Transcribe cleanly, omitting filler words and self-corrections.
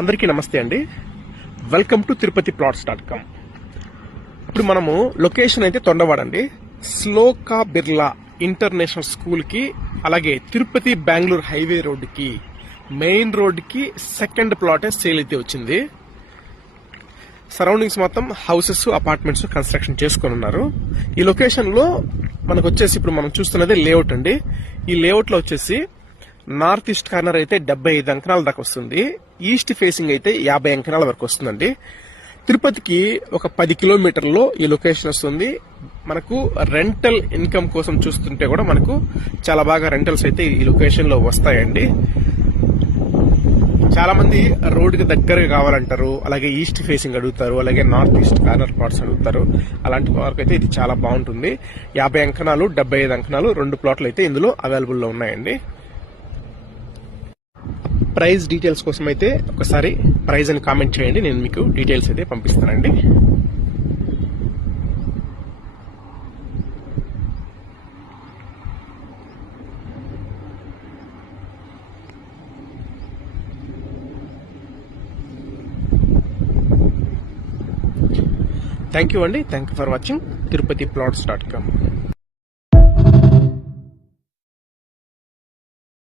అందరికీ నమస్తే అండి. వెల్కమ్ టు తిరుపతి-plots.com. ఇప్పుడు మనము లొకేషన్ అయితే తొండవాడండి. శ్లోకా బిర్లా ఇంటర్నేషనల్ స్కూల్ కి, అలాగే తిరుపతి బెంగళూరు హైవే రోడ్డుకి, మెయిన్ రోడ్డుకి సెకండ్ ప్లాట్ సేల్ అయితే వచ్చింది. సరౌండింగ్స్ మొత్తం హౌసెస్, అపార్ట్మెంట్స్ కన్స్ట్రక్షన్ చేసుకుని ఉన్నారు. ఈ లొకేషన్ లో మనకు వచ్చేసి ఇప్పుడు మనం చూస్తున్నది లేఅవుట్ అండి. ఈ లేఅవుట్ లో వచ్చేసి నార్త్ ఈస్ట్ కార్నర్ అయితే 75 అంకణాల దాకా వస్తుంది. ఈస్ట్ ఫేసింగ్ అయితే 50 అంకణాల వరకు వస్తుందండి. తిరుపతికి ఒక 10 కిలోమీటర్లో ఈ లొకేషన్ వస్తుంది. మనకు రెంటల్ ఇన్కమ్ కోసం చూస్తుంటే కూడా మనకు చాలా బాగా రెంటల్స్ అయితే ఈ లొకేషన్ లో వస్తాయండి. చాలా మంది రోడ్డుకి దగ్గరగా కావాలంటారు, అలాగే ఈస్ట్ ఫేసింగ్ అడుగుతారు, అలాగే నార్త్ ఈస్ట్ కార్నర్ ప్లాట్స్ అడుగుతారు. అలాంటి వరకు అయితే ఇది చాలా బాగుంటుంది. 50 అంకణాలు, 75 అంకణాలు 2 ప్లాట్లు అయితే ఇందులో అవైలబుల్ లో ఉన్నాయండి. ప్రైస్ డీటెయిల్స్ కోసం అయితే ఒకసారి ప్రైస్ అని కామెంట్ చేయండి, నేను మీకు డీటెయిల్స్ అయితే పంపిస్తానండి. థ్యాంక్ యూ అండి. Thank you for watching తిరుపతి-plots.com.